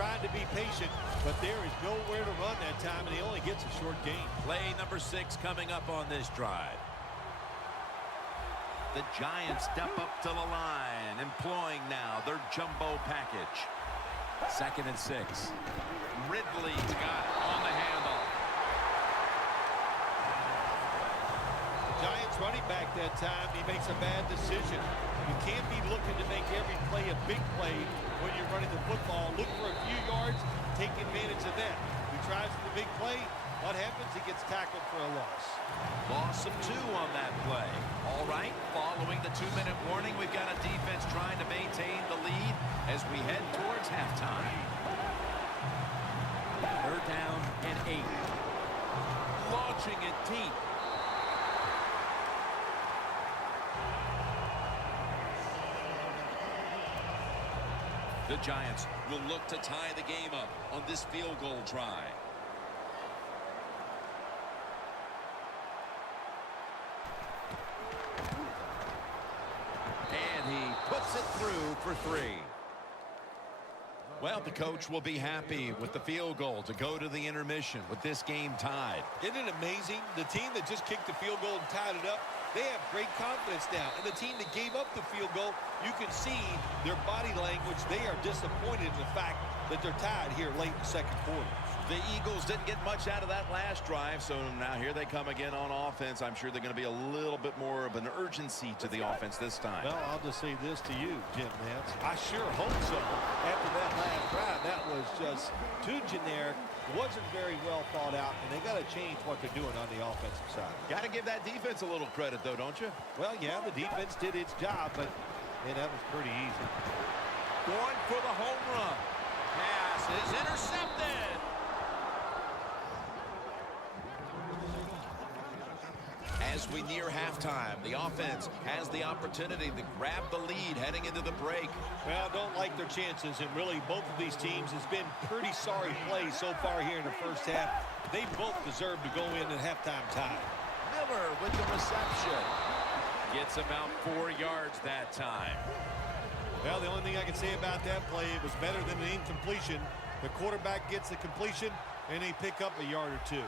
trying to be patient, but there is nowhere to run that time, and he only gets a short gain. Play number 6 coming up on this drive. The Giants step up to the line, employing now their jumbo package. 2nd and 6. Ridley's got it on the handle. Giants running back that time, he makes a bad decision. You can't be looking to make every play a big play when you're running the football. Look for a few yards, take advantage of that. He tries for the big play. What happens? He gets tackled for a loss. Loss of 2 on that play. All right, following the 2-minute warning, we've got a defense trying to maintain the lead as we head towards halftime. 3rd down and 8. Launching it deep. The Giants will look to tie the game up on this field goal try. And he puts it through for 3. Well, the coach will be happy with the field goal to go to the intermission with this game tied. Isn't it amazing? The team that just kicked the field goal and tied it up, they have great confidence now. And the team that gave up the field goal, you can see their body language. They are disappointed in the fact that they're tied here late in the 2nd quarter. The Eagles didn't get much out of that last drive, so now here they come again on offense. I'm sure they're going to be a little bit more of an urgency to the offense this time. Well, I'll just say this to you, Jim Nance. I sure hope so. After that last drive, that was just too generic. Wasn't very well thought out, and they got to change what they're doing on the offensive side. Got to give that defense a little credit, though, don't you? Well, yeah, the defense did its job, but that was pretty easy. Going for the home run. Pass is intercepted. As we near halftime, the offense has the opportunity to grab the lead heading into the break. Well, I don't like their chances, and really both of these teams has been pretty sorry plays so far here in the first half. They both deserve to go in at halftime tie. Miller with the reception. Gets about 4 yards that time. Well, the only thing I can say about that play, it was better than an incompletion. The quarterback gets the completion, and they pick up a yard or 2.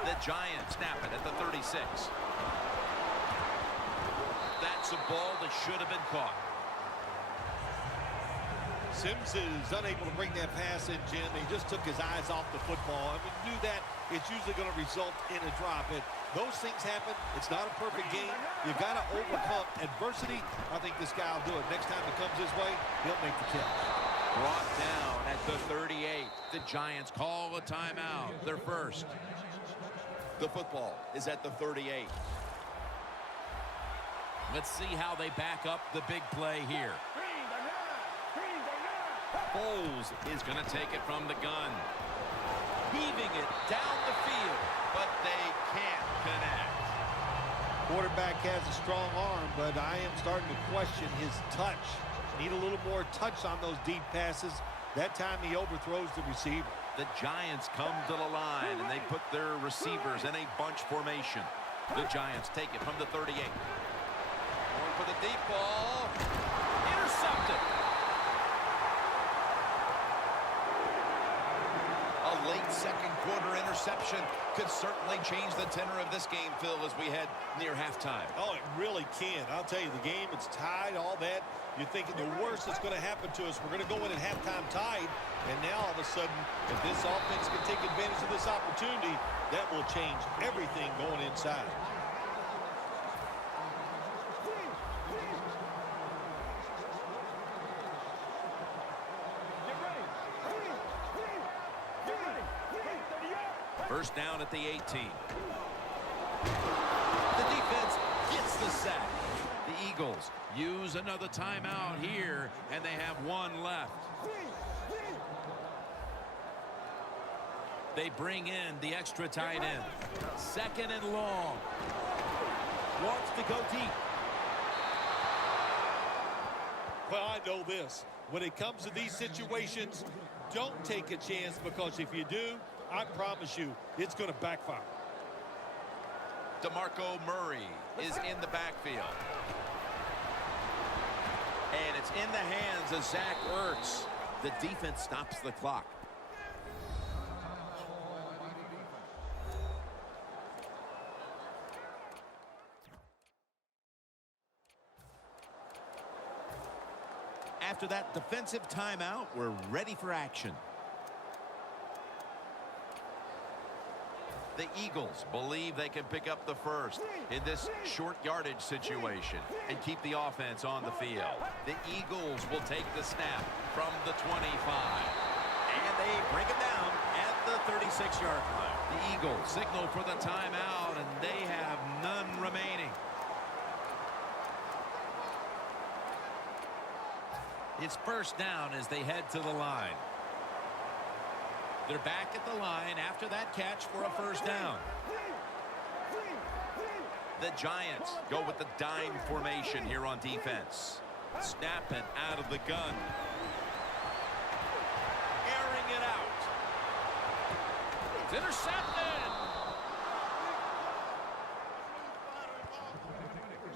The Giants snap it at the 36. That's a ball that should have been caught. Sims is unable to bring that pass in, Jim. He just took his eyes off the football. And when you do that, it's usually going to result in a drop. And those things happen. It's not a perfect game. You've got to overcome adversity. I think this guy will do it. Next time it comes his way, he'll make the catch. Brought down at the 38. The Giants call a timeout. Their first. The football is at the 38. Let's see how they back up the big play here. Foles is going to take it from the gun. Heaving it down the field, but they can't connect. Quarterback has a strong arm, but I am starting to question his touch. Need a little more touch on those deep passes. That time he overthrows the receiver. The Giants come to the line, and they put their receivers in a bunch formation. The Giants take it from the 38. Going for the deep ball. Intercepted. A late 2nd quarter interception could certainly change the tenor of this game, Phil, as we head near halftime. Oh, it really can. I'll tell you, the game, it's tied, all that. You're thinking the worst that's going to happen to us. We're going to go in at halftime tied, and now all of a sudden, if this offense can take advantage of this opportunity, that will change everything going inside. First down at the 18. The defense gets the sack. The Eagles use another timeout here, and they have 1 left. They bring in the extra tight end. 2nd and long. Wants to go deep. Well, I know this. When it comes to these situations, don't take a chance, because if you do, I promise you, it's going to backfire. DeMarco Murray is in the backfield. And it's in the hands of Zach Ertz. The defense stops the clock. After that defensive timeout, we're ready for action. The Eagles believe they can pick up the first in this short yardage situation and keep the offense on the field. The Eagles will take the snap from the 25. And they bring it down at the 36-yard line. The Eagles signal for the timeout, and they have none remaining. It's first down as they head to the line. They're back at the line after that catch for a first down. The Giants go with the dime formation here on defense. Snapping out of the gun. Airing it out. It's intercepted.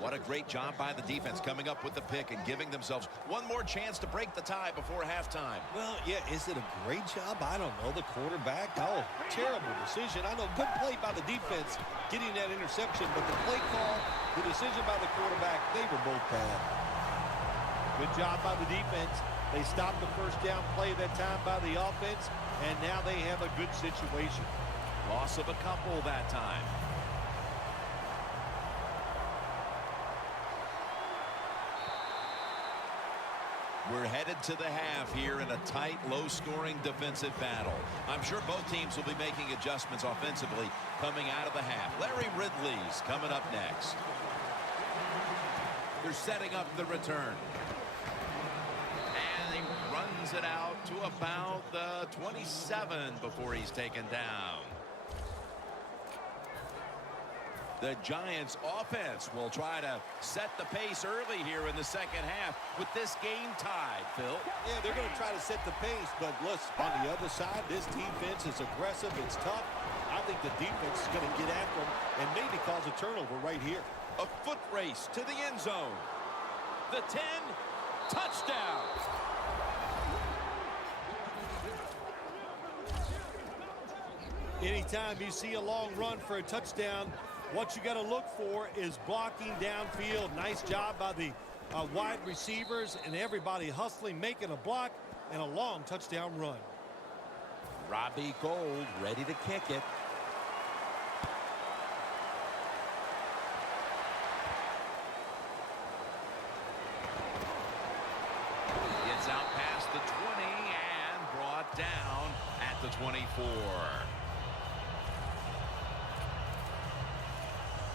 What a great job by the defense coming up with the pick and giving themselves one more chance to break the tie before halftime. Well, yeah, is it a great job? I don't know. The quarterback, oh, terrible decision. I know, good play by the defense getting that interception, but the play call, the decision by the quarterback, they were both bad. Good job by the defense. They stopped the first down play that time by the offense, and now they have a good situation. Loss of a couple that time. We're headed to the half here in a tight, low-scoring defensive battle. I'm sure both teams will be making adjustments offensively coming out of the half. Larry Ridley's coming up next. They're setting up the return. And he runs it out to about the 27 before he's taken down. The Giants offense will try to set the pace early here in the second half with this game tied, Phil. Yeah, they're going to try to set the pace, but look, on the other side, this defense is aggressive. It's tough. I think the defense is going to get after them and maybe cause a turnover right here. A foot race to the end zone. The 10, touchdown. Anytime you see a long run for a touchdown, what you got to look for is blocking downfield. Nice job by the wide receivers and everybody hustling, making a block, and a long touchdown run. Robbie Gould ready to kick it. Gets out past the 20 and brought down at the 24.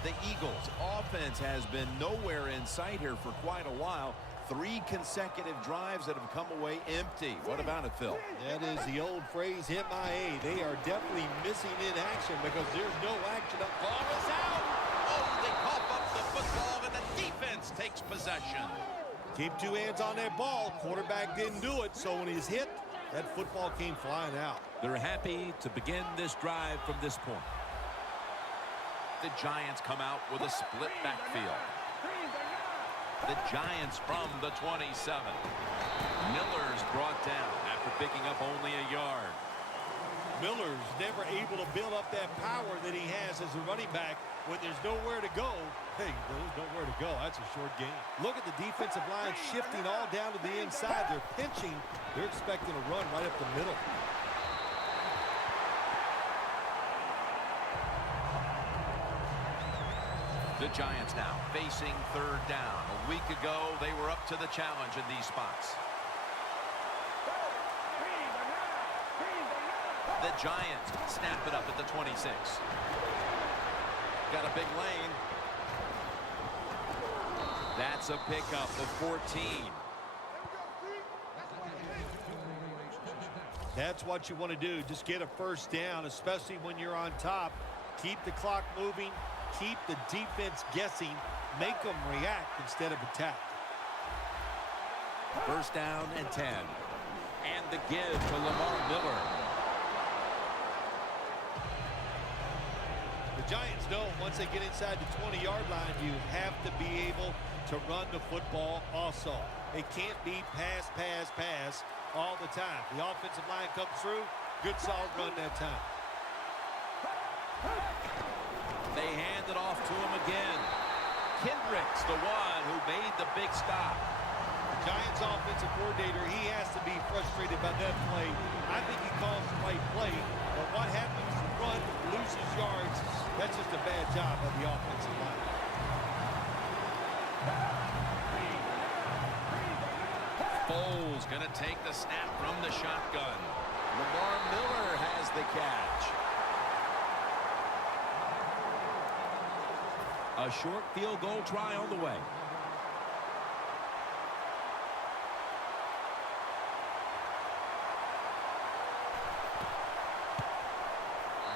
The Eagles' offense has been nowhere in sight here for quite a while. 3 consecutive drives that have come away empty. What about it, Phil? That is the old phrase, MIA. They are definitely missing in action because there's no action up. Ball is out. Oh, they cough up the football, and the defense takes possession. Keep 2 hands on that ball. Quarterback didn't do it, so when he's hit, that football came flying out. They're happy to begin this drive from this point. The Giants come out with a split backfield. The Giants from the 27. Miller's brought down after picking up only a yard. Miller's never able to build up that power that he has as a running back when there's nowhere to go. Hey, there's nowhere to go. That's a short game. Look at the defensive line shifting all down to the inside. They're pinching. They're expecting a run right up the middle. The Giants now facing third down. A week ago, they were up to the challenge in these spots. The Giants snap it up at the 26. Got a big lane. That's a pickup of 14. That's what you want to do. Just get a first down, especially when you're on top. Keep the clock moving. Keep the defense guessing. Make them react instead of attack. First down and 10. And the give to Lamar Miller. The Giants know once they get inside the 20-yard line, you have to be able to run the football also. It can't be pass, pass, pass all the time. The offensive line comes through. Good, solid run that time. They hand it off to him again. Kendrick's the one who made the big stop. Giants offensive coordinator, he has to be frustrated by that play. I think he calls the right play, but what happens, run, loses yards, that's just a bad job of the offensive line. Foles going to take the snap from the shotgun. Lamar Miller has the catch. A short field goal try on the way.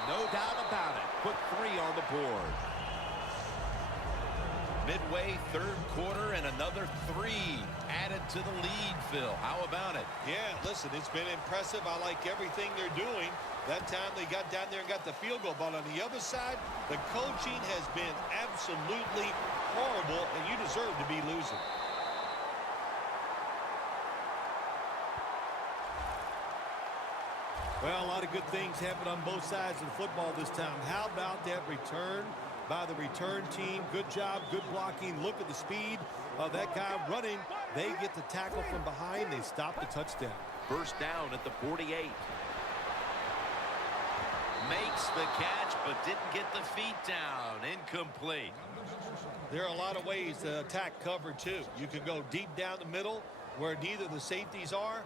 No doubt about it. Put 3 on the board. Midway third quarter and another 3 added to the lead, Phil. How about it? Yeah, listen, it's been impressive. I like everything they're doing. That time they got down there and got the field goal. But on the other side, the coaching has been absolutely horrible, and you deserve to be losing. Well, a lot of good things happened on both sides of the football this time. How about that return by the return team? Good job, good blocking. Look at the speed of that guy running. They get the tackle from behind. They stop the touchdown. First down at the 48. Makes the catch, but didn't get the feet down. Incomplete. There are a lot of ways to attack cover, too. You can go deep down the middle where neither the safeties are,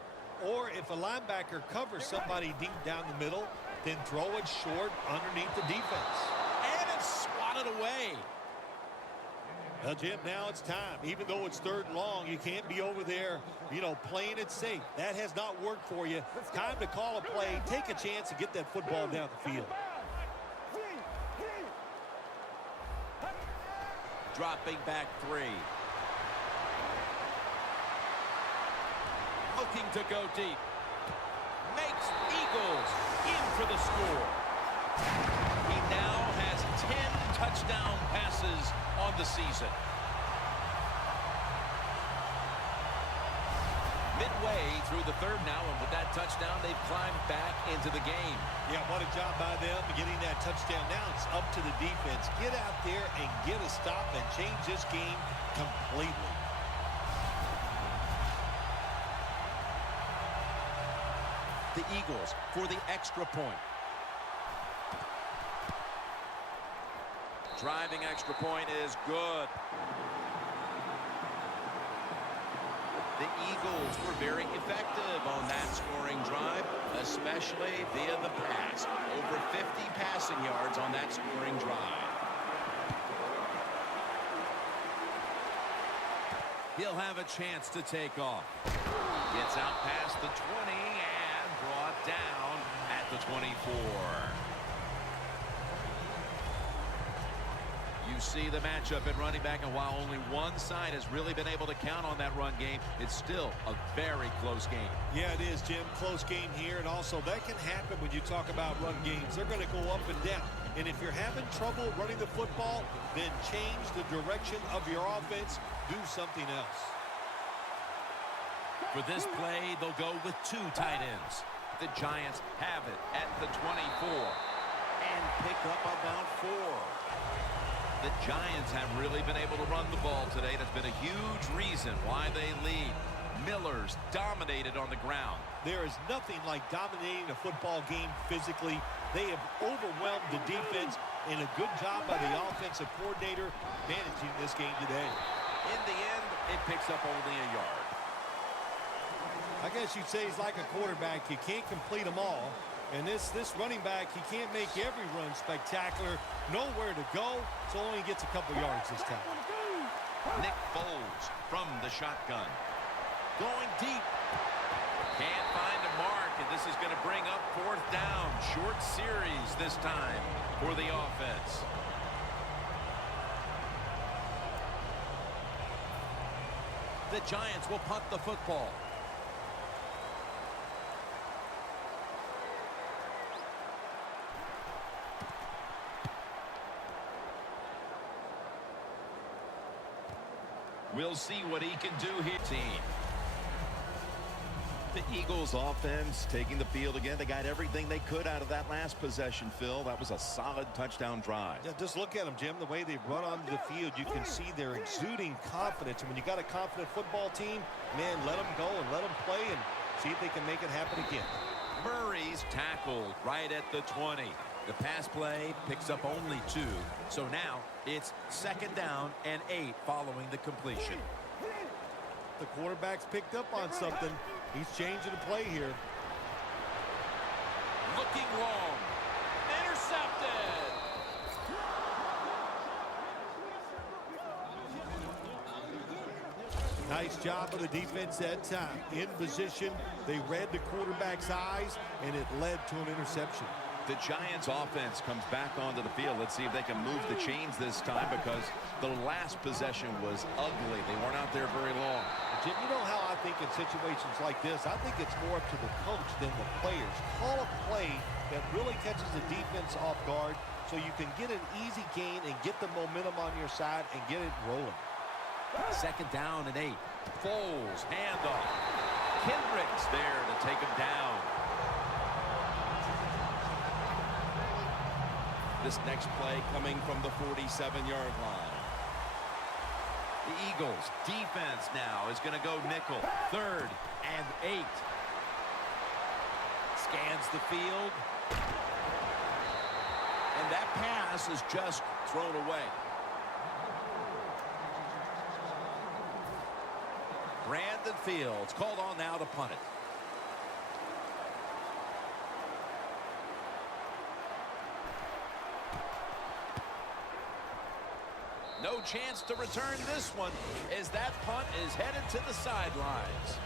or if a linebacker covers somebody deep down the middle, then throw it short underneath the defense. And it's swatted away. Well, Jim, now it's time. Even though it's 3rd and long, you can't be over there, playing it safe. That has not worked for you. Time to call a play, take a chance to get that football down the field. Dropping back 3. Looking to go deep. Makes Eagles in for the score. He now has 10 touchdown passes on the season. Midway through the 3rd now, and with that touchdown, they've climbed back into the game. Yeah, what a job by them getting that touchdown. Now it's up to the defense. Get out there and get a stop and change this game completely. The Eagles for the extra point. Driving extra point is good. The Eagles were very effective on that scoring drive, especially via the pass. Over 50 passing yards on that scoring drive. He'll have a chance to take off. Gets out past the 20 and brought down at the 24. You see the matchup at running back, and while only one side has really been able to count on that run game, it's still a very close game. Yeah, it is, Jim. Close game here, and also that can happen when you talk about run games. They're going to go up and down, and if you're having trouble running the football, then change the direction of your offense. Do something else. For this play, they'll go with 2 tight ends. The Giants have it at the 24 and pick up about 4. The Giants have really been able to run the ball today. That's been a huge reason why they lead. Miller's dominated on the ground. There is nothing like dominating a football game physically. They have overwhelmed the defense, and a good job by the offensive coordinator managing this game today. In the end, it picks up only a yard. I guess you'd say he's like a quarterback. You can't complete them all. And this running back, he can't make every run spectacular. Nowhere to go, so only gets a couple yards this time. Nick Foles from the shotgun. Going deep. Can't find a mark, and this is going to bring up 4th down. Short series this time for the offense. The Giants will punt the football. We'll see what he can do here. Team. The Eagles offense taking the field again. They got everything they could out of that last possession, Phil. That was a solid touchdown drive. Yeah, just look at them, Jim. The way they run onto the field, you can see they're exuding confidence. And when you got a confident football team, man, let them go and let them play and see if they can make it happen again. Murray's tackled right at the 20. The pass play picks up only 2. So now it's 2nd down and 8 following the completion. The quarterback's picked up on something. He's changing the play here. Looking long. Intercepted. Nice job of the defense that time. In position, they read the quarterback's eyes, and it led to an interception. The Giants offense comes back onto the field. Let's see if they can move the chains this time, because the last possession was ugly. They weren't out there very long. Jim, you know how I think in situations like this, I think it's more up to the coach than the players. Call a play that really catches the defense off guard so you can get an easy gain and get the momentum on your side and get it rolling. 2nd down and 8. Foles, handoff. Kendricks there to take him down. This next play coming from the 47-yard line. The Eagles defense now is going to go nickel. 3rd and 8. Scans the field. And that pass is just thrown away. Brandon Fields called on now to punt it. No chance to return this one as that punt is headed to the sidelines.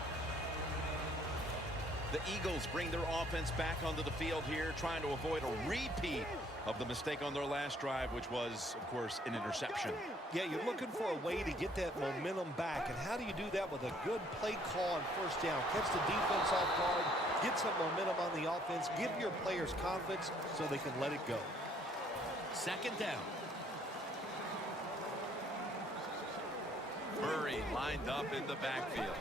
The Eagles bring their offense back onto the field here, trying to avoid a repeat of the mistake on their last drive, which was, of course, an interception. Yeah, you're looking for a way to get that momentum back. And how do you do that with a good play call on 1st down? Catch the defense off guard, get some momentum on the offense, give your players confidence so they can let it go. 2nd down. Murray lined up in the backfield.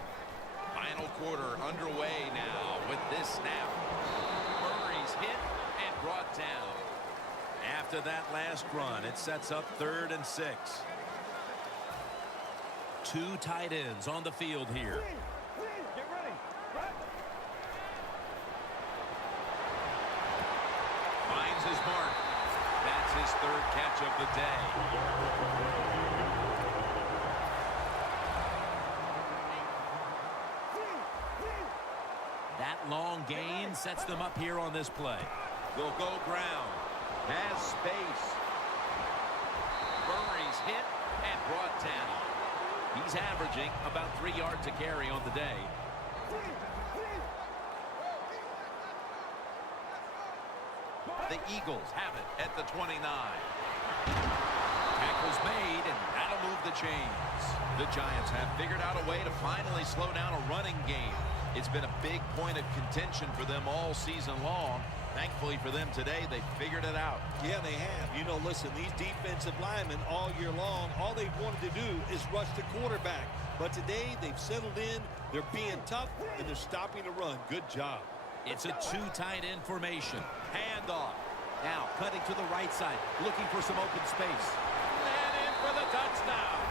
Final quarter underway now with this snap. Murray's hit and brought down. After that last run, it sets up 3rd and 6. 2 tight ends on the field here. Finds his mark. That's his 3rd catch of the day. That long gain sets them up here on this play. They'll go ground. Has space. Murray's hit and brought down. He's averaging about 3 yards a carry on the day. The Eagles have it at the 29. Tackle's made, and that'll move the chains. The Giants have figured out a way to finally slow down a running game. It's been a big point of contention for them all season long. Thankfully for them today, they figured it out. Yeah, they have. You know, listen, these defensive linemen all year long, all they've wanted to do is rush the quarterback. But today, they've settled in, they're being tough, and they're stopping the run. Good job. It's a 2 tight end formation. Handoff. Now cutting to the right side, looking for some open space. And in for the touchdown.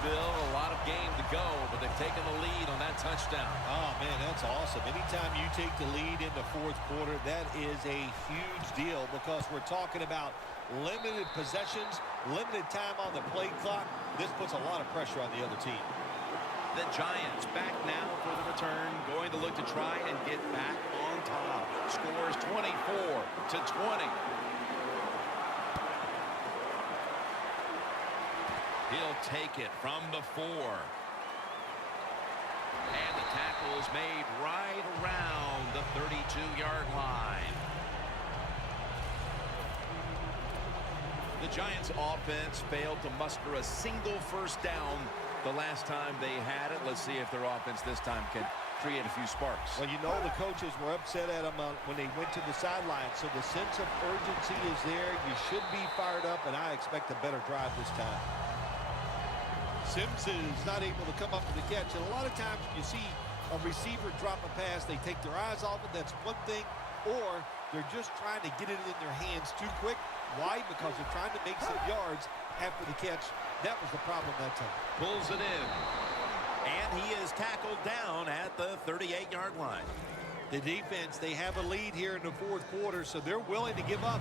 Still a lot of game to go, but they've taken the lead on that touchdown. Oh, man, that's awesome. Anytime you take the lead in the 4th quarter, that is a huge deal because we're talking about limited possessions, limited time on the play clock. This puts a lot of pressure on the other team. The Giants back now for the return, going to look to try and get back on top. Scores 24-20. He'll take it from the 4. And the tackle is made right around the 32-yard line. The Giants offense failed to muster a single 1st down the last time they had it. Let's see if their offense this time can create a few sparks. Well, you know the coaches were upset at him when they went to the sideline, so the sense of urgency is there. You should be fired up, and I expect a better drive this time. Sims is not able to come up with the catch, and a lot of times you see a receiver drop a pass, they take their eyes off it, that's one thing, or they're just trying to get it in their hands too quick. Why? Because they're trying to make some yards after the catch. That was the problem that time. Pulls it in. And he is tackled down at the 38-yard line. The defense, they have a lead here in the fourth quarter, so they're willing to give up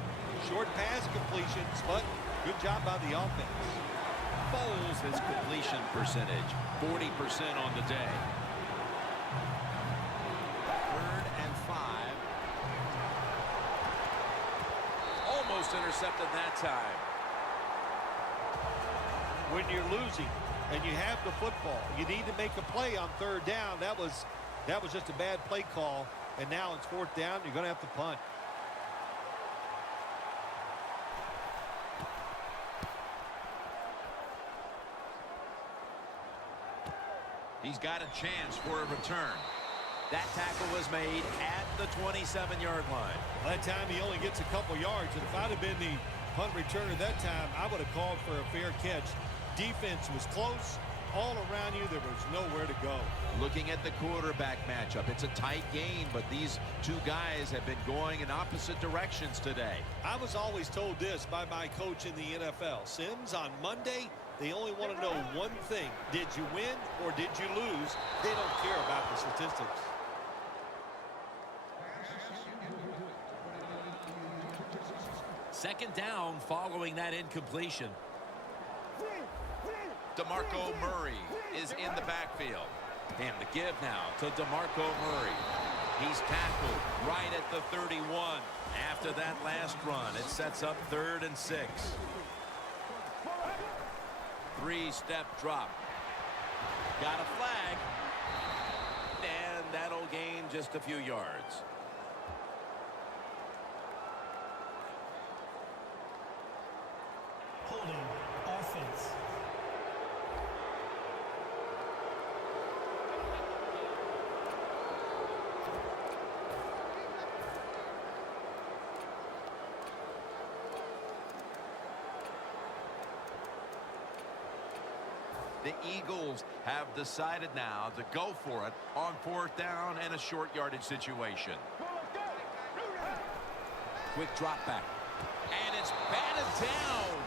short pass completions, but good job by the offense. Foles, his completion percentage, 40% on the day. 3rd and 5. Almost intercepted that time. When you're losing and you have the football, you need to make a play on 3rd down. That was just a bad play call, and now it's 4th down. You're going to have to punt. He's got a chance for a return. That tackle was made at the 27-yard line. By that time, he only gets a couple yards, and if I'd have been the punt returner that time, I would have called for a fair catch. Defense was close. All around you, there was nowhere to go. Looking at the quarterback matchup, it's a tight game, but these two guys have been going in opposite directions today. I was always told this by my coach in the NFL. Sims, on Monday, they only want to know one thing. Did you win or did you lose? They don't care about the statistics. Second down following that incompletion. DeMarco Murray is in the backfield. And the give now to DeMarco Murray. He's tackled right at the 31. After that last run, it sets up 3rd and 6. 3-step drop. Got a flag. And that'll gain just a few yards. Holding offense. The Eagles have decided now to go for it on 4th down and a short yardage situation. Quick drop back. And it's batted down.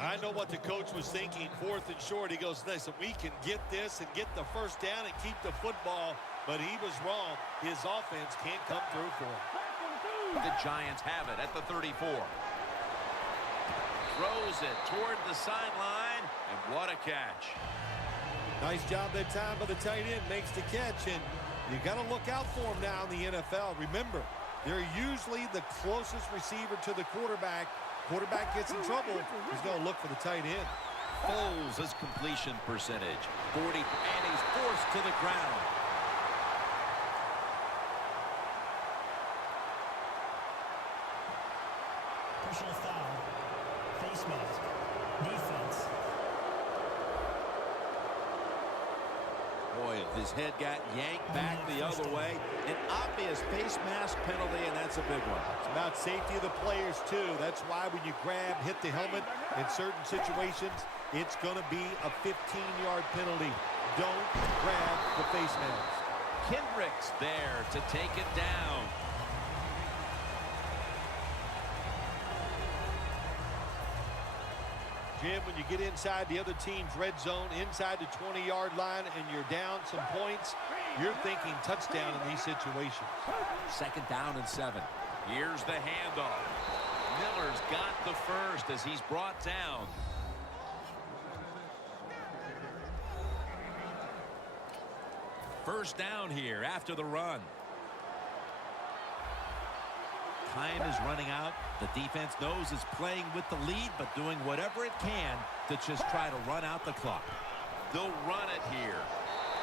I know what the coach was thinking. 4th and short. He goes, listen, we can get this and get the first down and keep the football. But he was wrong. His offense can't come through for him. The Giants have it at the 34. Throws it toward the sideline, and what a catch. Nice job that time by the tight end. Makes the catch, and you got to look out for him now in the NFL. Remember, they're usually the closest receiver to the quarterback. Quarterback gets in trouble, he's going to look for the tight end. Foles, his completion percentage, 40, and he's forced to the ground. Personal foul. Face mask. Defense. Boy, his head got yanked back the other way. An obvious face mask penalty, and that's a big one. It's about safety of the players, too. That's why when you grab, hit the helmet in certain situations, it's going to be a 15-yard penalty. Don't grab the face mask. Kendricks there to take it down. Jim, when you get inside the other team's red zone, inside the 20-yard line, and you're down some points, you're thinking touchdown in these situations. 2nd down and 7. Here's the handoff. Miller's got the first as he's brought down. First down here after the run. Time is running out. The defense knows it's playing with the lead, but doing whatever it can to just try to run out the clock. They'll run it here.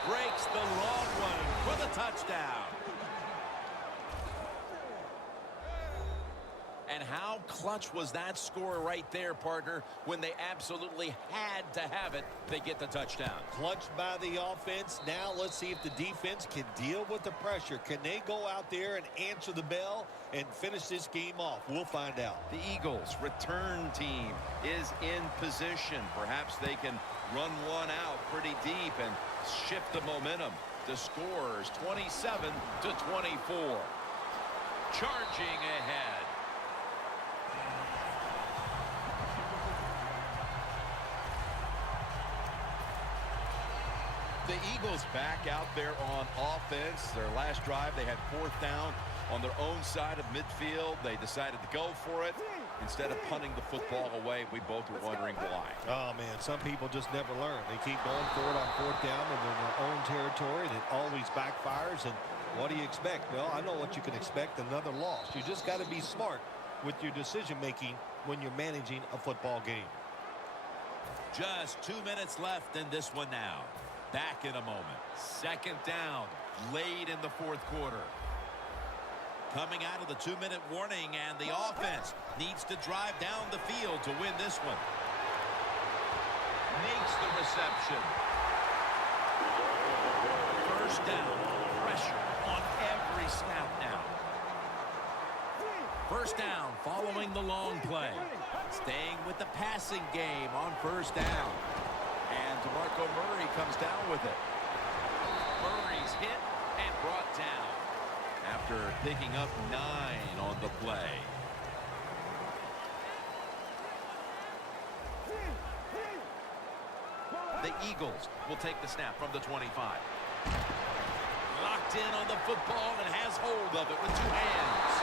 Breaks the long one for the touchdown. And how clutch was that score right there, partner? When they absolutely had to have it, they get the touchdown. Clutched by the offense. Now let's see if the defense can deal with the pressure. Can they go out there and answer the bell and finish this game off? We'll find out. The Eagles return team is in position. Perhaps they can run one out pretty deep and shift the momentum. The score is 27-24. Charging ahead. The Eagles back out there on offense. Their last drive, they had 4th down on their own side of midfield. They decided to go for it instead of punting the football away. We both were wondering why. Oh, man, some people just never learn. They keep going for it on 4th down and in their own territory, and it always backfires. And what do you expect? Well, I know what you can expect, another loss. You just got to be smart with your decision-making when you're managing a football game. Just 2 minutes left in this one now. Back in a moment. 2nd down, late in the 4th quarter. Coming out of the 2-minute warning, and the offense needs to drive down the field to win this one. Makes the reception. 1st down, pressure on every snap now. 1st down following the long play. Staying with the passing game on 1st down. And DeMarco Murray comes down with it. Murray's hit and brought down after picking up 9 on the play. The Eagles will take the snap from the 25. Locked in on the football and has hold of it with 2 hands.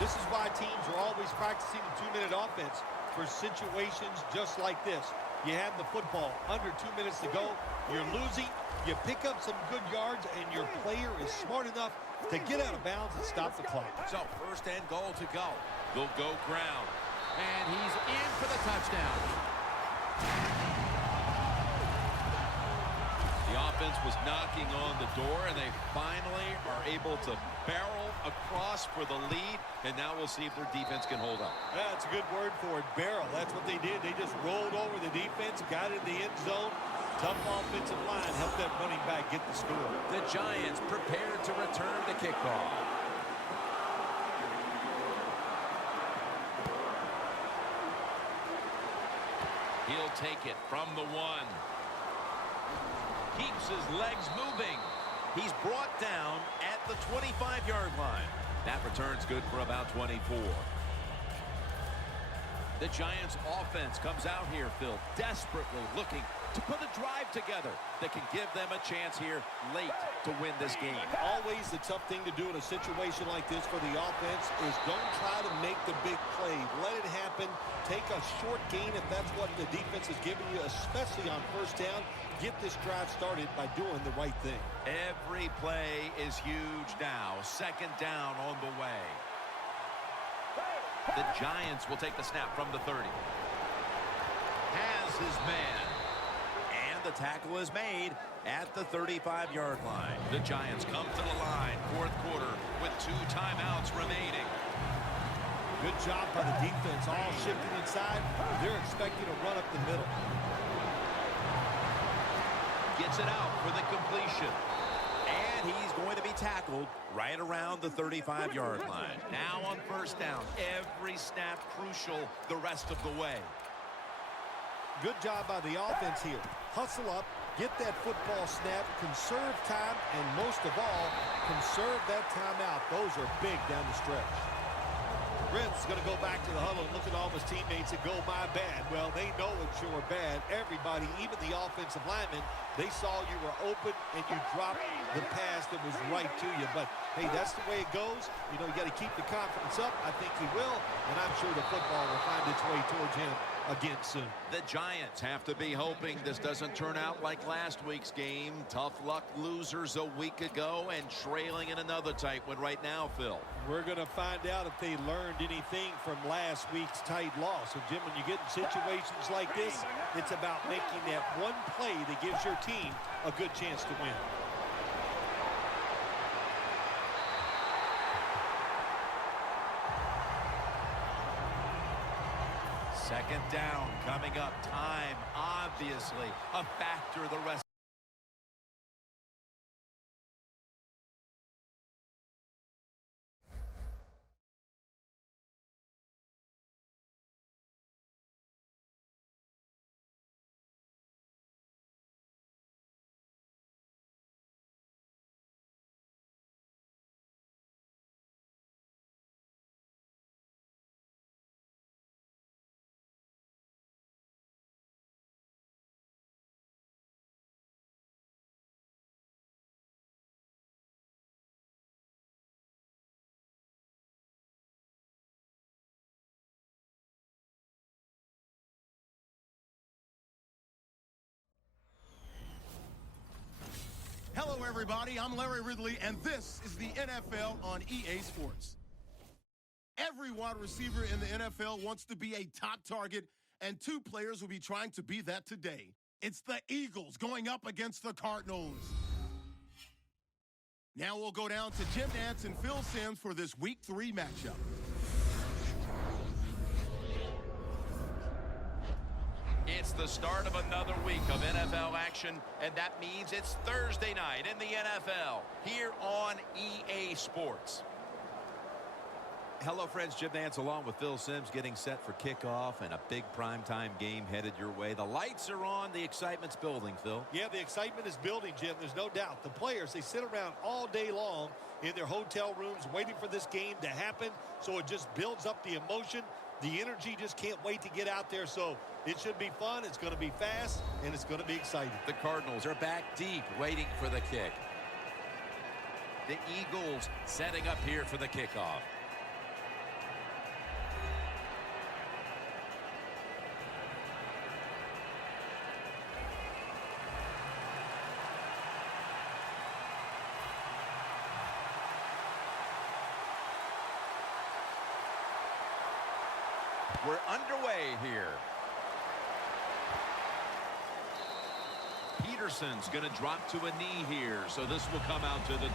This is why teams are always practicing the 2-minute offense for situations just like this. You have the football under 2 minutes to go. You're losing. You pick up some good yards, and your player is smart enough to get out of bounds and stop the clock. So 1st and goal to go. They'll go ground. And he's in for the touchdown. The offense was knocking on the door, and they finally are able to barrel across for the lead. And now we'll see if their defense can hold up. That's a good word for it, barrel. That's what they did. They just rolled over the defense, got in the end zone. Tough offensive line helped that running back get the score. The Giants prepared to return the kickoff. He'll take it from the 1. Keeps his legs moving. He's brought down at the 25-yard line. That return's good for about 24. The Giants offense comes out here, Phil, desperately looking to put a drive together that can give them a chance here late to win this game. Always the tough thing to do in a situation like this for the offense is don't try to make the big play. Let it happen. Take a short gain if that's what the defense is giving you, especially on 1st down. Get this drive started by doing the right thing. Every play is huge now. 2nd down on the way. The Giants will take the snap from the 30. Has his man. And the tackle is made at the 35-yard line. The Giants come to the line, 4th quarter, with 2 timeouts remaining. Good job by the defense, all shifting inside. They're expecting to run up the middle. Gets it out for the completion. And he's going to be tackled right around the 35-yard line. Now on 1st down, every snap crucial the rest of the way. Good job by the offense here. Hustle up, get that football snap, conserve time, and most of all, conserve that timeout. Those are big down the stretch. Brent's going to go back to the huddle and look at all his teammates and go, my bad. Well, they know it's your bad. Everybody, even the offensive linemen, they saw you were open and you dropped the pass that was right to you. But, hey, that's the way it goes. You know, you got to keep the confidence up. I think he will, and I'm sure the football will find its way towards him again soon. The Giants have to be hoping this doesn't turn out like last week's game. Tough luck losers a week ago and trailing in another tight one right now, Phil. We're going to find out if they learned anything from last week's tight loss. And, Jim, when you get in situations like this, it's about making that one play that gives your team a good chance to win. Second down coming up. Time, obviously, a factor the rest. Hello, everybody. I'm Larry Ridley, and this is the NFL on EA Sports. Every wide receiver in the NFL wants to be a top target, and two players will be trying to be that today. It's the Eagles going up against the Cardinals. Now we'll go down to Jim Nantz and Phil Simms for this Week 3 matchup. It's the start of another week of NFL action, and that means it's Thursday night in the NFL here on EA Sports. Hello, friends. Jim Nantz along with Phil Simms getting set for kickoff and a big primetime game headed your way. The lights are on. The excitement's building, Phil. Yeah, the excitement is building, Jim. There's no doubt. The players, they sit around all day long in their hotel rooms waiting for this game to happen, so it just builds up the emotion. The energy just can't wait to get out there, so it should be fun. It's going to be fast, and it's going to be exciting. The Cardinals are back deep waiting for the kick. The Eagles setting up here for the kickoff. We're underway here. Peterson's going to drop to a knee here, so this will come out to the 20.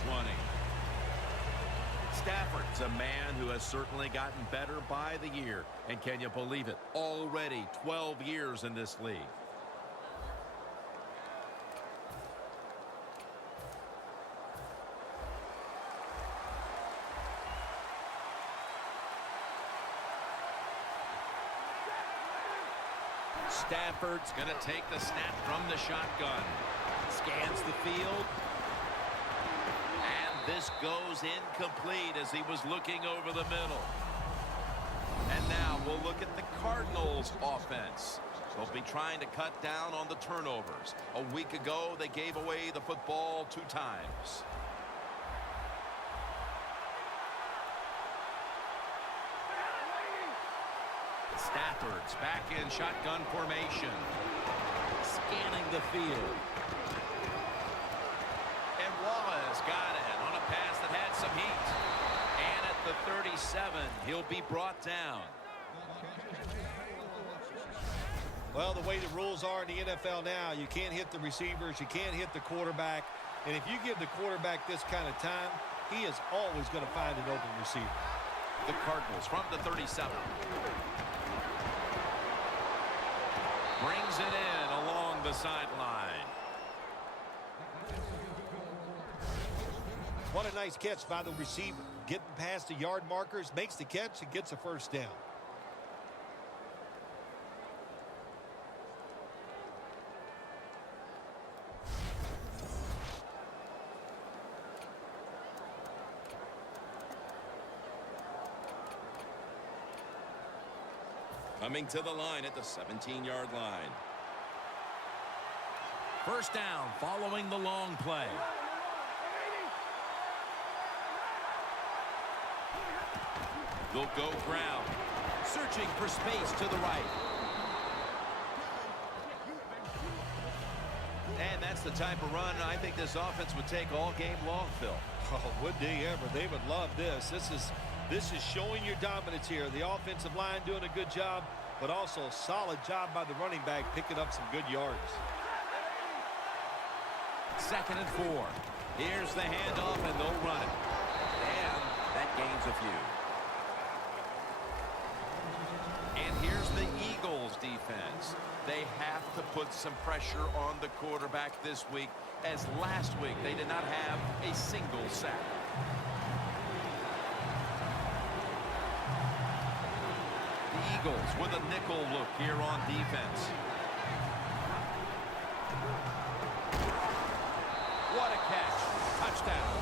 Stafford's a man who has certainly gotten better by the year. And can you believe it? Already 12 years in this league. Stafford's going to take the snap from the shotgun. Scans the field. And this goes incomplete as he was looking over the middle. And now we'll look at the Cardinals offense. They'll be trying to cut down on the turnovers. A week ago, they gave away the football 2 times. Stafford's back in shotgun formation. Scanning the field. And Wallace got it on a pass that had some heat. And at the 37, he'll be brought down. Well, the way the rules are in the NFL now, you can't hit the receivers, you can't hit the quarterback. And if you give the quarterback this kind of time, he is always going to find an open receiver. The Cardinals from the 37. Brings it in along the sideline. What a nice catch by the receiver. Getting past the yard markers, makes the catch, and gets a first down. Coming to the line at the 17-yard line. First down following the long play. They'll go ground. Searching for space to the right. And that's the type of run I think this offense would take all game long, Phil. Oh, would they ever? They would love this. This is showing your dominance here. The offensive line doing a good job, but also a solid job by the running back picking up some good yards. 2nd and 4. Here's the handoff, and they'll run it. And that gains a few. And here's the Eagles. Eagles defense. They have to put some pressure on the quarterback this week, as last week they did not have a single sack. The Eagles with a nickel look here on defense. What a catch. Touchdown.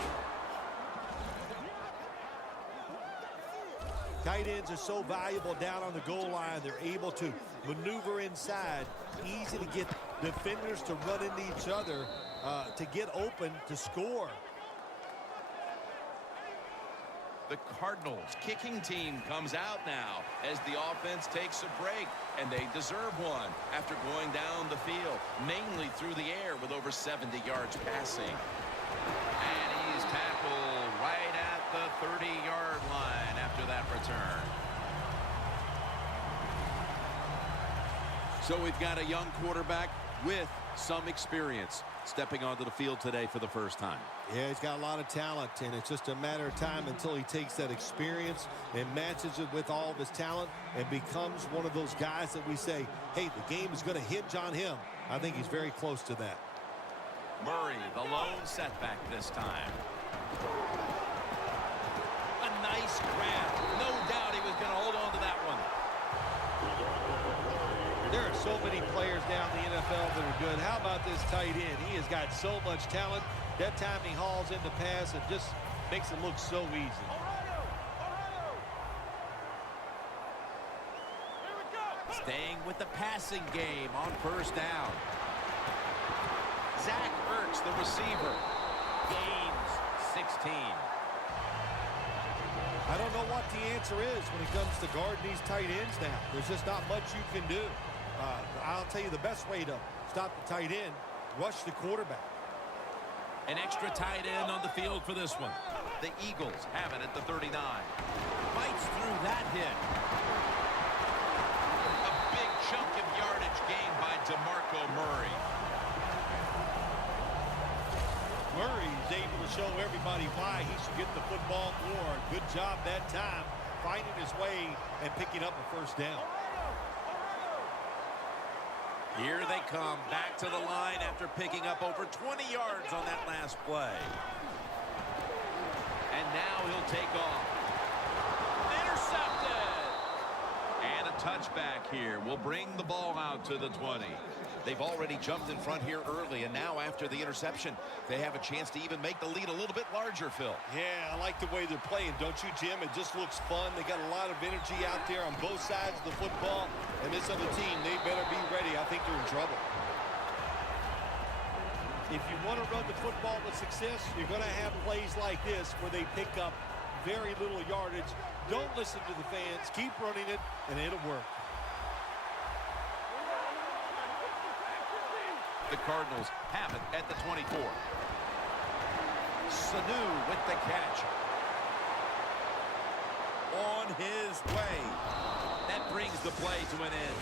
Tight ends are so valuable down on the goal line. They're able to maneuver inside. Easy to get defenders to run into each other to get open to score. The Cardinals kicking team comes out now as the offense takes a break, and they deserve one after going down the field, mainly through the air with over 70 yards passing. And he's tackled right at the 30-yard line after that return. So we've got a young quarterback with some experience stepping onto the field today for the first time. Yeah, he's got a lot of talent, and it's just a matter of time until he takes that experience and matches it with all of his talent and becomes one of those guys that we say, hey, the game is going to hinge on him. I think he's very close to that. Murray, the lone setback this time. A nice grab. No doubt he was going to hold on to that one. There are so many players down in the NFL that are good. How about this tight end? He has got so much talent. That time he hauls in the pass and just makes it look so easy. Staying with the passing game on first down. Zach Ertz, the receiver. Gains 16. I don't know what the answer is when it comes to guarding these tight ends now. There's just not much you can do. I'll tell you the best way to stop the tight end, rush the quarterback. An extra tight end on the field for this one. The Eagles have it at the 39. Fights through that hit. A big chunk of yardage gained by DeMarco Murray. Murray's able to show everybody why he should get the football more. Good job that time, finding his way and picking up a first down. Here they come back to the line after picking up over 20 yards on that last play. And now he'll take off. Intercepted! And a touchback here will bring the ball out to the 20. They've already jumped in front here early, and now after the interception, they have a chance to even make the lead a little bit larger, Phil. Yeah, I like the way they're playing, don't you, Jim? It just looks fun. They got a lot of energy out there on both sides of the football, and this other team, they better be ready. I think they're in trouble. If you want to run the football with success, you're going to have plays like this where they pick up very little yardage. Don't listen to the fans. Keep running it, and it'll work. The Cardinals have it at the 24. Sanu with the catch. On his way. That brings the play to an end.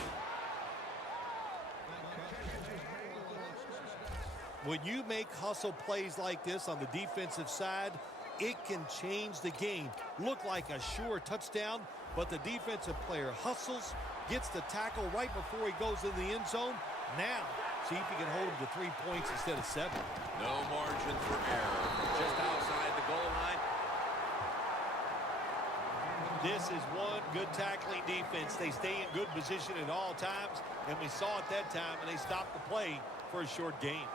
When you make hustle plays like this on the defensive side, it can change the game. Look like a sure touchdown, but the defensive player hustles, gets the tackle right before he goes in the end zone. Now, see if he can hold him to 3 points instead of 7. No margin for error. Just outside the goal line. This is one good tackling defense. They stay in good position at all times, and we saw it that time, and they stopped the play for a short gain.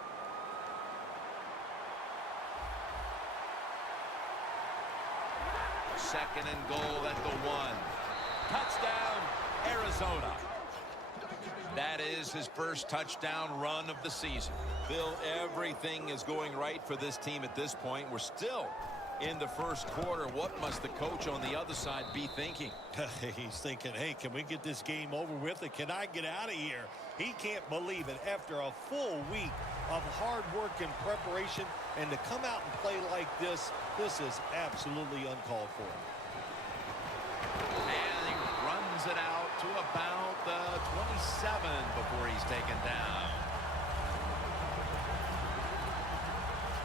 Second and goal at the 1. Touchdown, Arizona. That is his first touchdown run of the season. Bill, everything is going right for this team at this point. We're still in the first quarter. What must the coach on the other side be thinking? He's thinking, hey, can we get this game over with, and can I get out of here? He can't believe it. After a full week of hard work and preparation, and to come out and play like this is absolutely uncalled for. And he runs it out to about the 27 before he's taken down.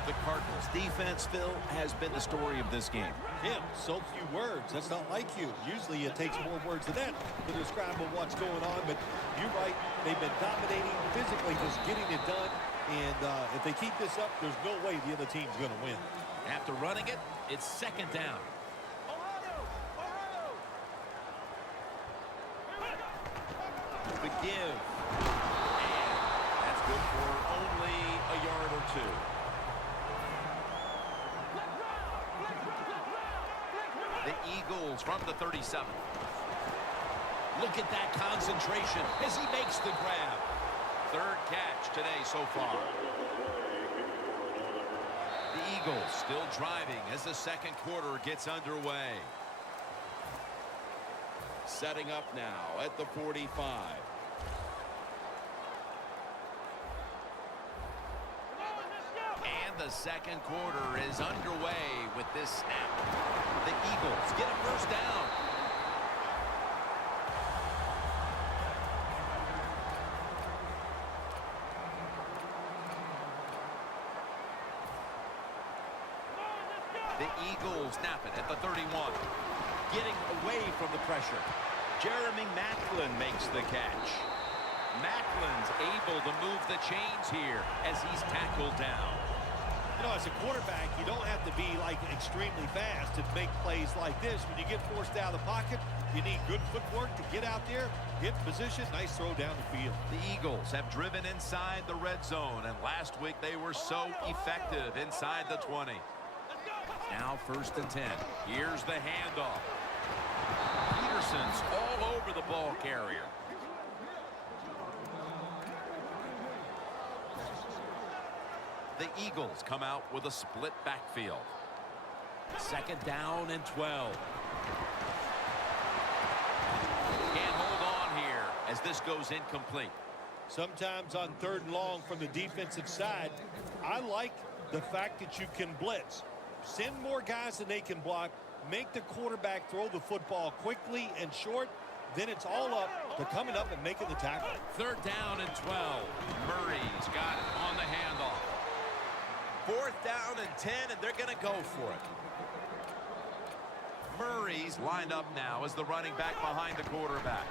The Cardinals defense, Phil, has been the story of this game. him, so few words. That's not like you. Usually it takes more words than that to describe what's going on, but you're right. They've been dominating physically, just getting it done, and if they keep this up, there's no way the other team's going to win. After running it, it's second down. The give. And that's good for only a yard or two. The Eagles from the 37. Look at that concentration as he makes the grab. Third catch today so far. The Eagles still driving as the second quarter gets underway. Setting up now at the 45. And the second quarter is underway with this snap. The Eagles get a first down. The Eagles snap it at the 31. Getting away from the pressure. Jeremy Maclin makes the catch. Macklin's able to move the chains here as he's tackled down. You know, as a quarterback, you don't have to be, like, extremely fast to make plays like this. When you get forced out of the pocket, you need good footwork to get out there, get in position, nice throw down the field. The Eagles have driven inside the red zone, and last week they were so effective inside the 20. Now first and 10. Here's the handoff. Peterson's all over the ball carrier. The Eagles come out with a split backfield. Second down and 12. Can't hold on here as this goes incomplete. Sometimes on third and long from the defensive side, I like the fact that you can blitz. Send more guys than they can block. Make the quarterback throw the football quickly and short. Then it's all up to coming up and making the tackle. Third down and 12. Murray's got it on the handoff. Fourth down and 10, and they're going to go for it. Murray's lined up now as the running back behind the quarterback.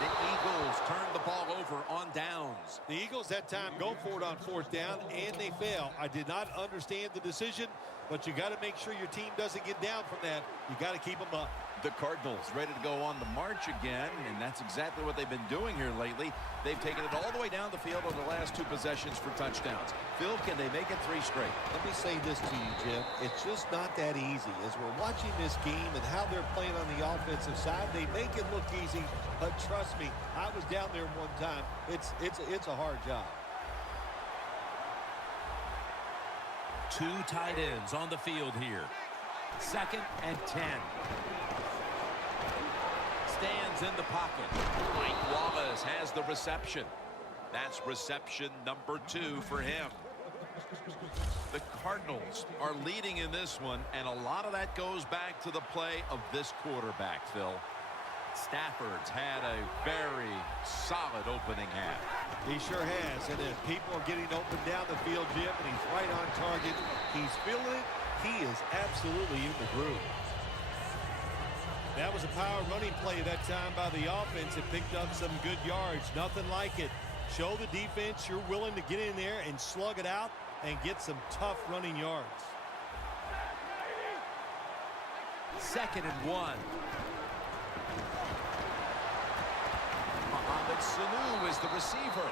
The Eagles turn the ball over on downs. The Eagles that time go for it on fourth down, and they fail. I did not understand the decision, but you got to make sure your team doesn't get down from that. You got to keep them up. The Cardinals ready to go on the march again, and that's exactly what they've been doing here lately. They've taken it all the way down the field on the last two possessions for touchdowns. Phil, can they make it 3 straight? Let me say this to you, Jim. It's just not that easy. As we're watching this game and how they're playing on the offensive side, they make it look easy, but trust me, I was down there one time. It's a hard job. Two tight ends on the field here. Second and 10. Stands in the pocket. Mike Wallace has the reception. That's reception number 2 for him. The Cardinals are leading in this one, and a lot of that goes back to the play of this quarterback, Phil. Stafford's had a very solid opening half. He sure has, and then people are getting open down the field, Jim, and he's right on target. He's feeling it. He is absolutely in the groove. That was a power running play that time by the offense. It picked up some good yards. Nothing like it. Show the defense you're willing to get in there and slug it out and get some tough running yards. Second and 1. Mohamed Sanu is the receiver.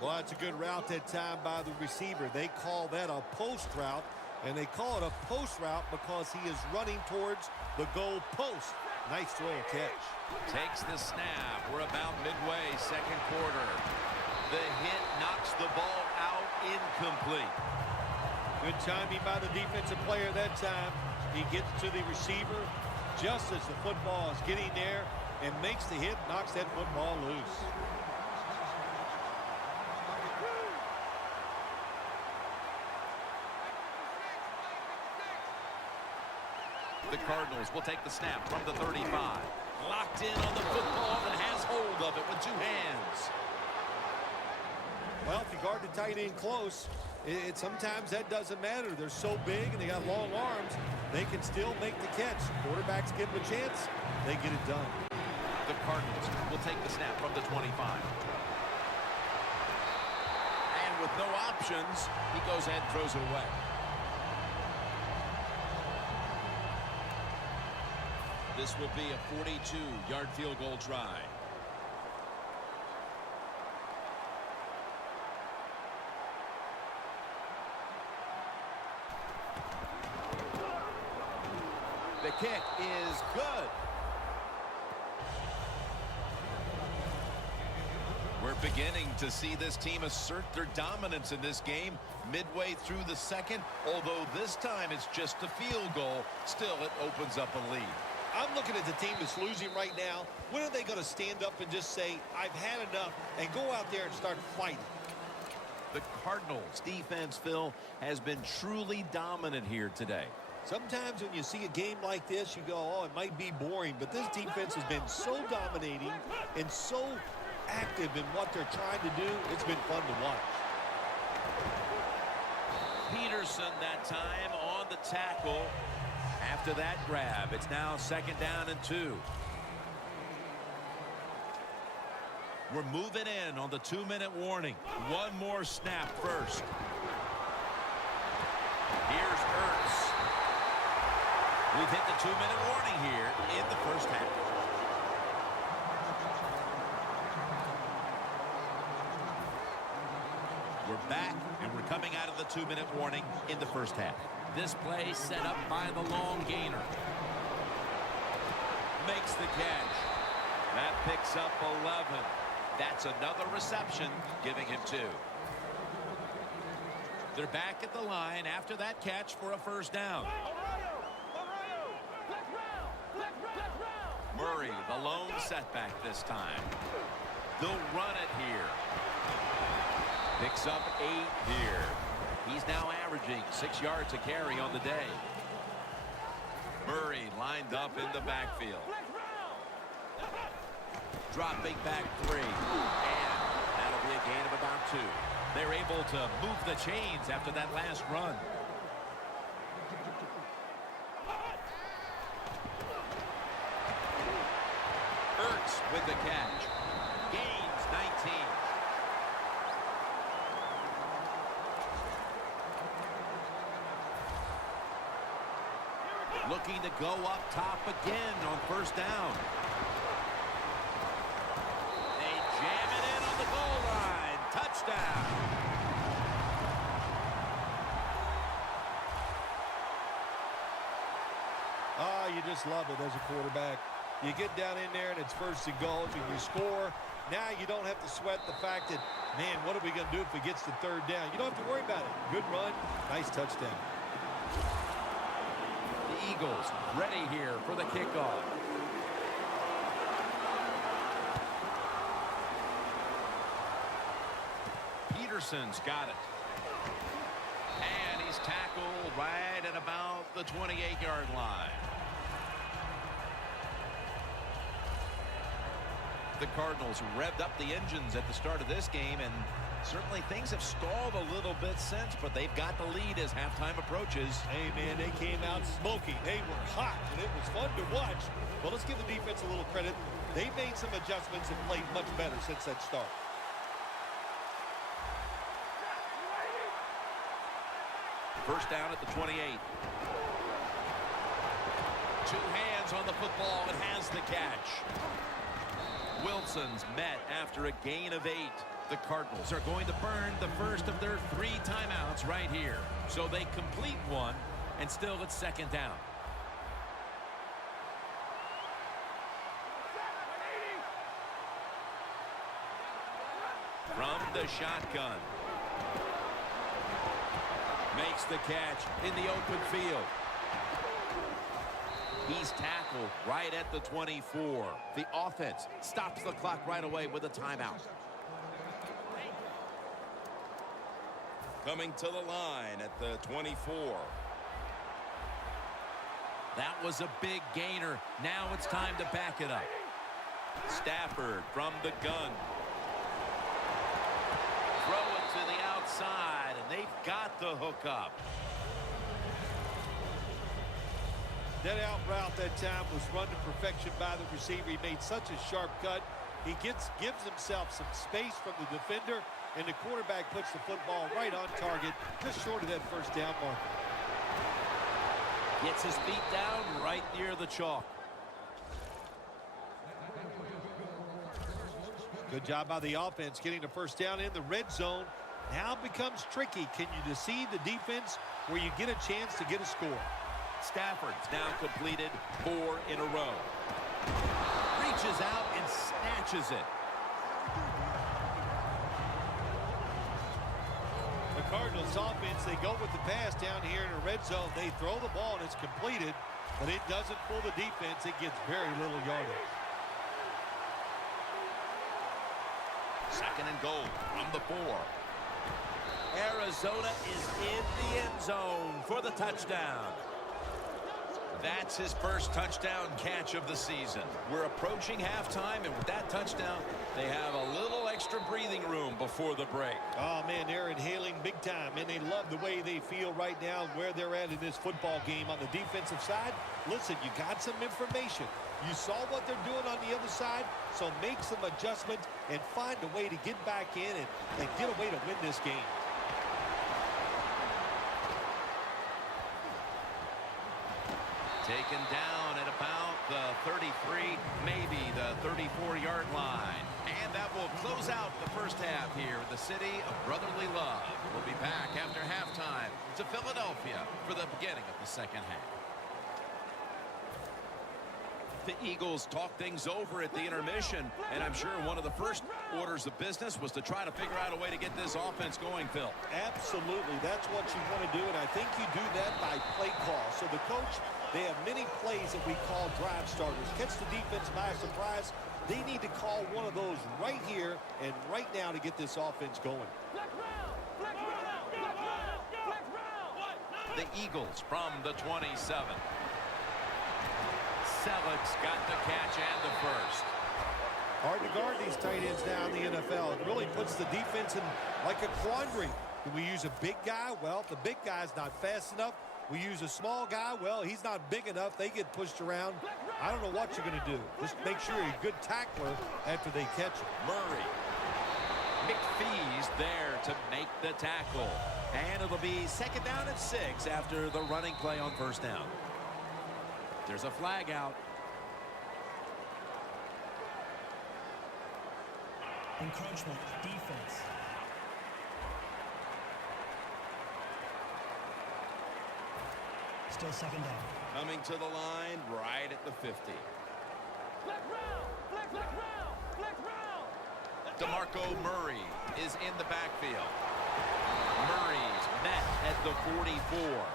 Well, that's a good route that time by the receiver. They call that a post route, and they call it a post route because he is running towards the goal post. Nice throw and catch. Takes the snap. We're about midway, second quarter. The hit knocks the ball out, incomplete. Good timing by the defensive player that time. He gets to the receiver just as the football is getting there and makes the hit, knocks that football loose. The Cardinals will take the snap from the 35. Locked in on the football and has hold of it with 2 hands. Well, if you guard the tight end close, sometimes that doesn't matter. They're so big and they got long arms, they can still make the catch. Quarterbacks give them a chance, they get it done. The Cardinals will take the snap from the 25. And with no options, he goes ahead and throws it away. This will be a 42-yard field goal try. The kick is good. We're beginning to see this team assert their dominance in this game midway through the second, although this time it's just a field goal. Still, it opens up a lead. I'm looking at the team that's losing right now. When are they going to stand up and just say, I've had enough, and go out there and start fighting? The Cardinals defense, Phil, has been truly dominant here today. Sometimes when you see a game like this, you go, oh, it might be boring, but this defense has been so dominating and so active in what they're trying to do. It's been fun to watch. Peterson that time on the tackle. After that grab, it's now 2nd down and 2. We're moving in on the 2-minute warning. One more snap first. Here's Ertz. We've hit the 2-minute warning here in the first half. We're back, and we're coming out of the 2-minute warning in the first half. This play set up by the long gainer. Makes the catch. That picks up 11. That's another reception, giving him 2. They're back at the line after that catch for a first down. Murray, the lone setback this time. They'll run it here. Picks up 8 here. He's now averaging 6 yards a carry on the day. Murray lined up in the backfield. Dropping back 3. And that'll be a gain of about 2. They're able to move the chains after that last run. Ertz with the catch. Gains 19. Looking to go up top again on first down. They jam it in on the goal line. Touchdown. Ah, you just love it as a quarterback. You get down in there and it's 1st and goal and you score. Now you don't have to sweat the fact that, man, what are we going to do if it gets to 3rd down? You don't have to worry about it. Good run, nice touchdown. The Eagles ready here for the kickoff. Peterson's got it. And he's tackled right at about the 28-yard line. The Cardinals revved up the engines at the start of this game, and certainly things have stalled a little bit since, but they've got the lead as halftime approaches. Hey, man, they came out smoking. They were hot, and it was fun to watch. Well, let's give the defense a little credit. They made some adjustments and played much better since that start. First down at the 28. 2 hands on the football and has the catch. Wilson's met after a gain of 8. The Cardinals are going to burn the first of their 3 timeouts right here. So they complete one, and still it's 2nd down. From the shotgun. Makes the catch in the open field. He's tackled right at the 24. The offense stops the clock right away with a timeout. Coming to the line at the 24. That was a big gainer. Now it's time to back it up. Stafford from the gun. throw it to the outside, and they've got the hook up. That out route that time was run to perfection by the receiver. He made such a sharp cut. He gives himself some space from the defender, and the quarterback puts the football right on target, just short of that first down marker. Gets his feet down right near the chalk. Good job by the offense getting the first down in the red zone. Now becomes tricky. Can you deceive the defense where you get a chance to get a score? Stafford's now completed 4 in a row. Reaches out and snatches it. The Cardinals offense, they go with the pass down here in the red zone. They throw the ball and it's completed, but it doesn't fool the defense. It gets very little yardage. Second and goal from the 4. Arizona is in the end zone for the touchdown. That's his first touchdown catch of the season. We're approaching halftime, and with that touchdown, they have a little extra breathing room before the break. Oh, man, they're inhaling big time, and they love the way they feel right now where they're at in this football game. On the defensive side, listen, you got some information. You saw what they're doing on the other side, so make some adjustments and find a way to get back in and get a way to win this game. Taken down at about the 33, maybe the 34-yard line. And that will close out the first half here in the city of brotherly love. We'll be back after halftime to Philadelphia for the beginning of the second half. The Eagles talk things over at the intermission, and I'm sure one of the first orders of business was to try to figure out a way to get this offense going, Phil. Absolutely. That's what you want to do, and I think you do that by play call. So the coach, they have many plays that we call drive starters. Catch the defense by surprise. They need to call one of those right here and right now to get this offense going. The Eagles from the 27. Selig's got the catch and the first. Hard to guard these tight ends now in the NFL. It really puts the defense in like a quandary. Do we use a big guy? Well, if the big guy's not fast enough, we use a small guy. Well, he's not big enough. They get pushed around. I don't know what you're going to do. Just make sure you're a good tackler after they catch him. Murray. McPhee's there to make the tackle. And it'll be second down and 6 after the running play on first down. There's a flag out. Encroachment, defense. Still second down. Coming to the line right at the 50. DeMarco Murray is in the backfield. Murray's met at the 44.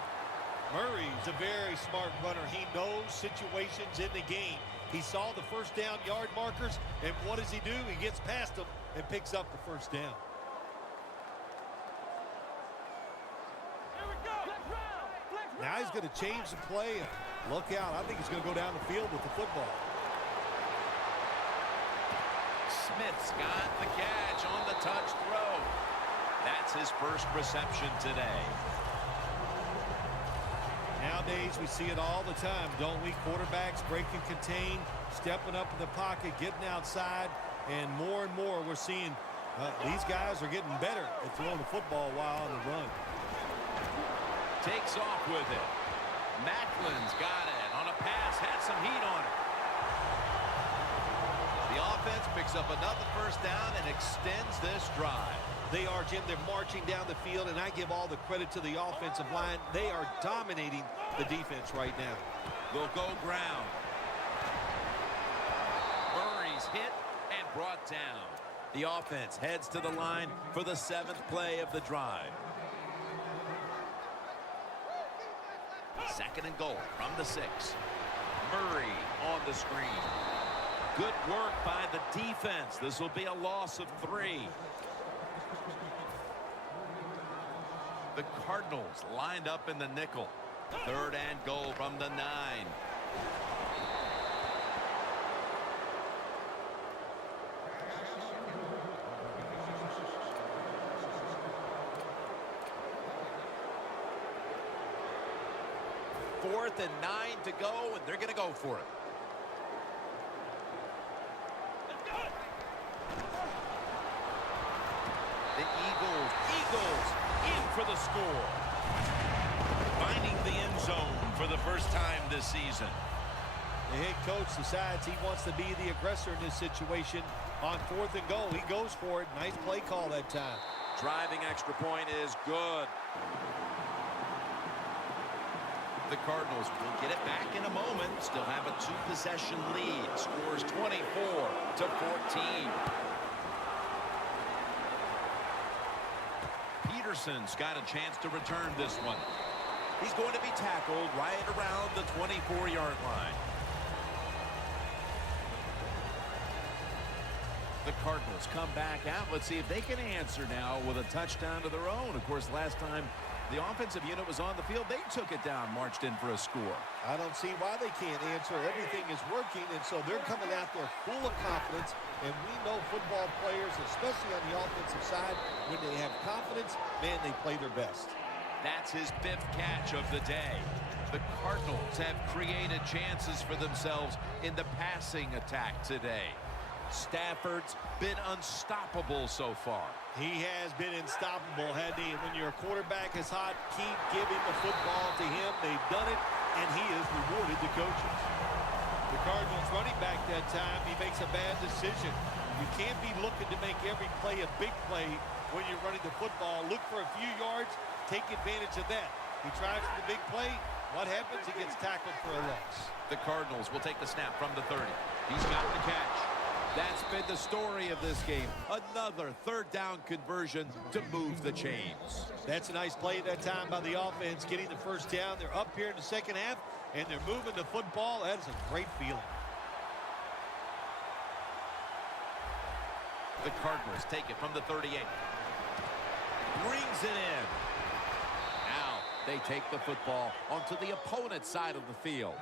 Murray's a very smart runner. He knows situations in the game. He saw the first down yard markers, and what does he do? He gets past them and picks up the first down. Now he's going to change the play. Look out. I think he's going to go down the field with the football. Smith's got the catch on the touch throw. That's his first reception today. Nowadays, we see it all the time, don't we? Quarterbacks break and contain, stepping up in the pocket, getting outside, and more we're seeing these guys are getting better at throwing the football while on the run. Takes off with it. Macklin's got it on a pass, had some heat on it. The offense picks up another first down and extends this drive. They are, Jim. They're marching down the field, and I give all the credit to the offensive line. They are dominating the defense right now. They'll go ground. Murray's hit and brought down. The offense heads to the line for the 7th play of the drive. Second and goal from the 6. Murray on the screen. Good work by the defense. This will be a loss of 3. The Cardinals lined up in the nickel. Third and goal from the 9. 4th and 9 to go, and they're going to go for it. The Eagles in for the score. Finding the end zone for the first time this season. The head coach decides he wants to be the aggressor in this situation. On 4th and goal, he goes for it. Nice play call that time. Driving extra point is good. The Cardinals will get it back in a moment. Still have a 2-possession lead. Scores 24-14. Peterson's got a chance to return this one. He's going to be tackled right around the 24-yard line. The Cardinals come back out. Let's see if they can answer now with a touchdown of their own. Of course, last time the offensive unit was on the field, they took it down, marched in for a score. I don't see why they can't answer. Everything is working, and so they're coming out there full of confidence. And we know football players, especially on the offensive side, when they have confidence, man, they play their best. That's his 5th catch of the day. The Cardinals have created chances for themselves in the passing attack today. Stafford's been unstoppable so far. He has been unstoppable, hasn't he? And when your quarterback is hot, keep giving the football to him. They've done it, and he has rewarded the coaches. The Cardinals running back that time, he makes a bad decision. You can't be looking to make every play a big play when you're running the football. Look for a few yards, take advantage of that. He tries for the big play. What happens? He gets tackled for a loss. The Cardinals will take the snap from the 30. He's got the catch. That's been the story of this game. Another 3rd down conversion to move the chains. That's a nice play that time by the offense, getting the 1st down. They're up here in the 2nd half, and they're moving the football. That is a great feeling. The Cardinals take it from the 38. Brings it in. Now they take the football onto the opponent's side of the field.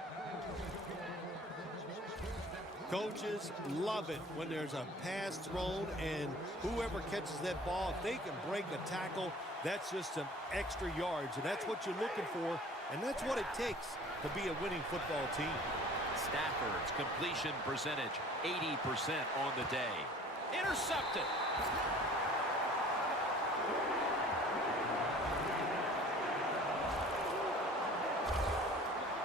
Coaches love it when there's a pass thrown, and whoever catches that ball, if they can break a tackle, that's just some extra yards, and that's what you're looking for, and that's what it takes to be a winning football team. Stafford's completion percentage, 80% on the day. Intercepted.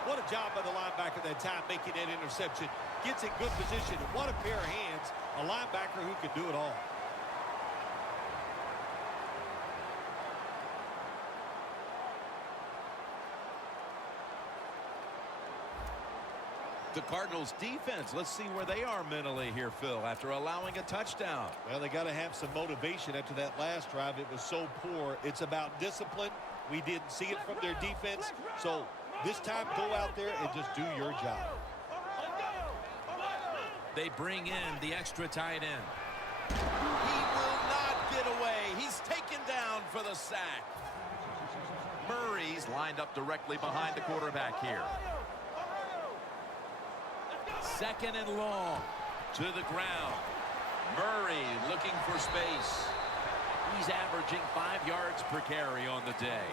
What a job by the linebacker that time making that interception. Gets in good position. What a pair of hands. A linebacker who can do it all. The Cardinals defense, let's see where they are mentally here, Phil, after allowing a touchdown. Well, they got to have some motivation after that last drive. It was so poor. It's about discipline. We didn't see it from their defense. So this time, go out there and just do your job. They bring in the extra tight end. He will not get away. He's taken down for the sack. Murray's lined up directly behind the quarterback here. 2nd and long. To the ground. Murray looking for space. He's averaging 5 yards per carry on the day.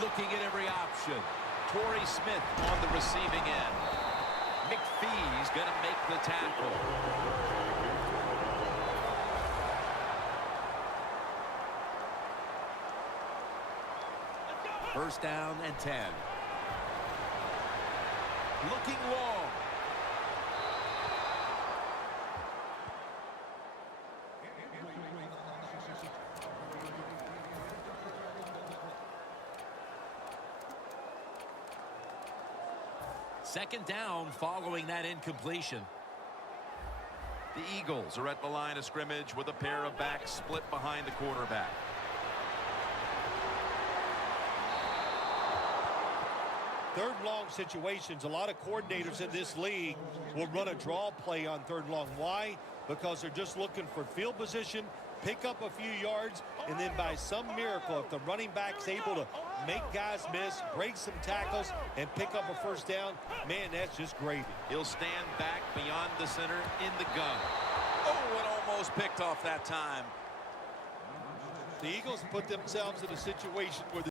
Looking at every option. Torrey Smith on the receiving end. McPhee's going to make the tackle. First down and 10. Looking long. Second down following that incompletion. The Eagles are at the line of scrimmage with a pair of backs split behind the quarterback. Third long situations, a lot of coordinators in this league will run a draw play on 3rd long. Why? Because they're just looking for field position, pick up a few yards, and then by some miracle, if the running back's able to make guys miss, break some tackles, and pick up a 1st down, man, that's just gravy. He'll stand back beyond the center in the gun. Oh, it almost picked off that time. The Eagles put themselves in a situation where